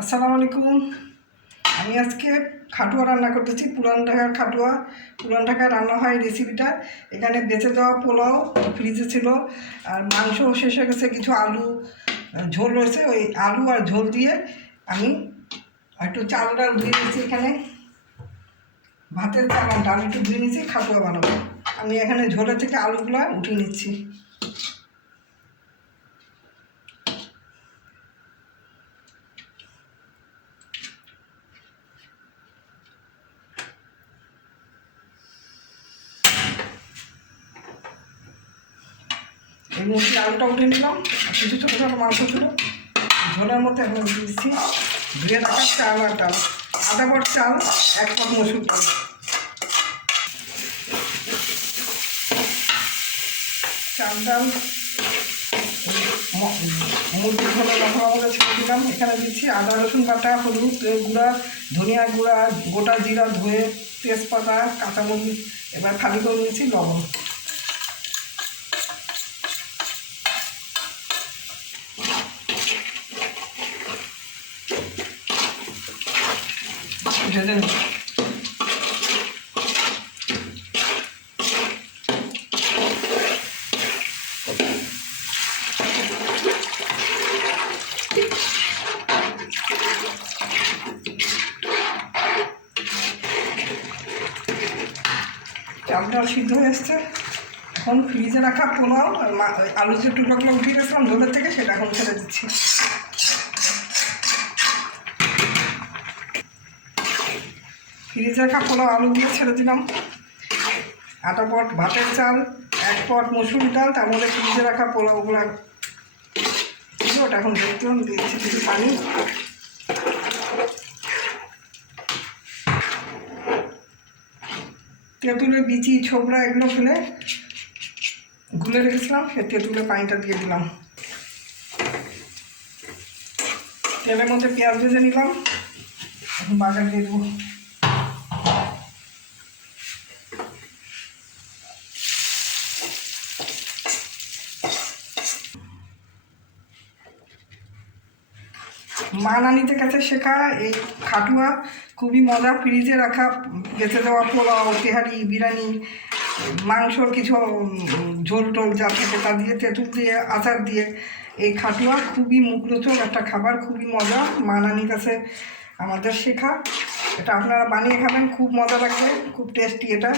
আসসালামু আলাইকুম। আমি আজকে খাটুয়া রান্না করতেছি, পুরান ঢাকার খাটুয়া। পুরান ঢাকায় রান্না হয় রেসিপিটা। এখানে বেঁচে যাওয়া পোলাও ফ্রিজে ছিল, আর মাংস শেষ হয়ে গেছে, কিছু আলু ঝোল রয়েছে। ওই আলু আর ঝোল দিয়ে আমি একটু চাল ডাল ধুয়ে নিয়েছি। এখানে ভাতের চাল আর ডাল একটু ধুয়ে নিয়েছি, খাটুয়া বানাবো। আমি এখানে ঝোলের থেকে আলুগুলো উঠিয়ে নিচ্ছি। এই মুরগি আলুটা উঠে নিলাম, কিছু ছোটো ছোটো মাংস ছিল ঝোলের মধ্যে। এখন উঠে দিচ্ছি ধুয়ে রাখা চাল আর ডাল। আধা পট চাল, 1 পট মসুর ডাল। চাল ডাল মুরগির ঝোলে মশলা মধ্যে ছেড়ে দিলাম। এখানে দিচ্ছি আদা রসুন বাটা, হলুদ গুঁড়া, ধনিয়া গুঁড়া, গোটা জিরা ধুয়ে, তেজপাতা, কাঁচামরিচ। এবার খালি করে নিয়েছি লবণ। ভেজে নিই। চালটা সিদ্ধ হয়ে এসছে। এখন ফ্রিজে রাখা পোলাও আর আলু যে টুকরোগুলো উঠিয়ে গেছিলাম ঝোলের থেকে, সেটা এখন ছেড়ে দিচ্ছি। ফ্রিজে রাখা পোলাও আলু দিয়ে ছেড়ে দিলাম। আধা পট ভাতের চাল, 1 পট মসুর ডাল, তার মধ্যে ফ্রিজে রাখা পোলাওগুলো ওটা এখন দেখলাম, দিয়েছি কিছু পানি। তেঁতুলের বিচি, ছোবড়া এগুলো ফেলে গুলে রেখেছিলাম, সে তেঁতুলের পানিটা দিয়ে দিলাম। তেলের মধ্যে পেঁয়াজ ভেজে নিলাম, এখন বাগার দিয়ে দেবো। মা নানিদের কাছে শেখা এই খাটুয়া খুবই মজা। ফ্রিজে রাখা বেঁচে দেওয়া পোলাও, তেহারি, বিরিয়ানি, মাংসর কিছু ঝোল টোল যা থাকে তা দিয়ে, তেঁতুল দিয়ে, আচার দিয়ে এই খাটুয়া খুবই মুখরোচক একটা খাবার, খুবই মজা। মা নানির কাছে আমাদের শেখা। এটা আপনারা বানিয়ে খাবেন, খুব মজা লাগবে, খুব টেস্টি এটা।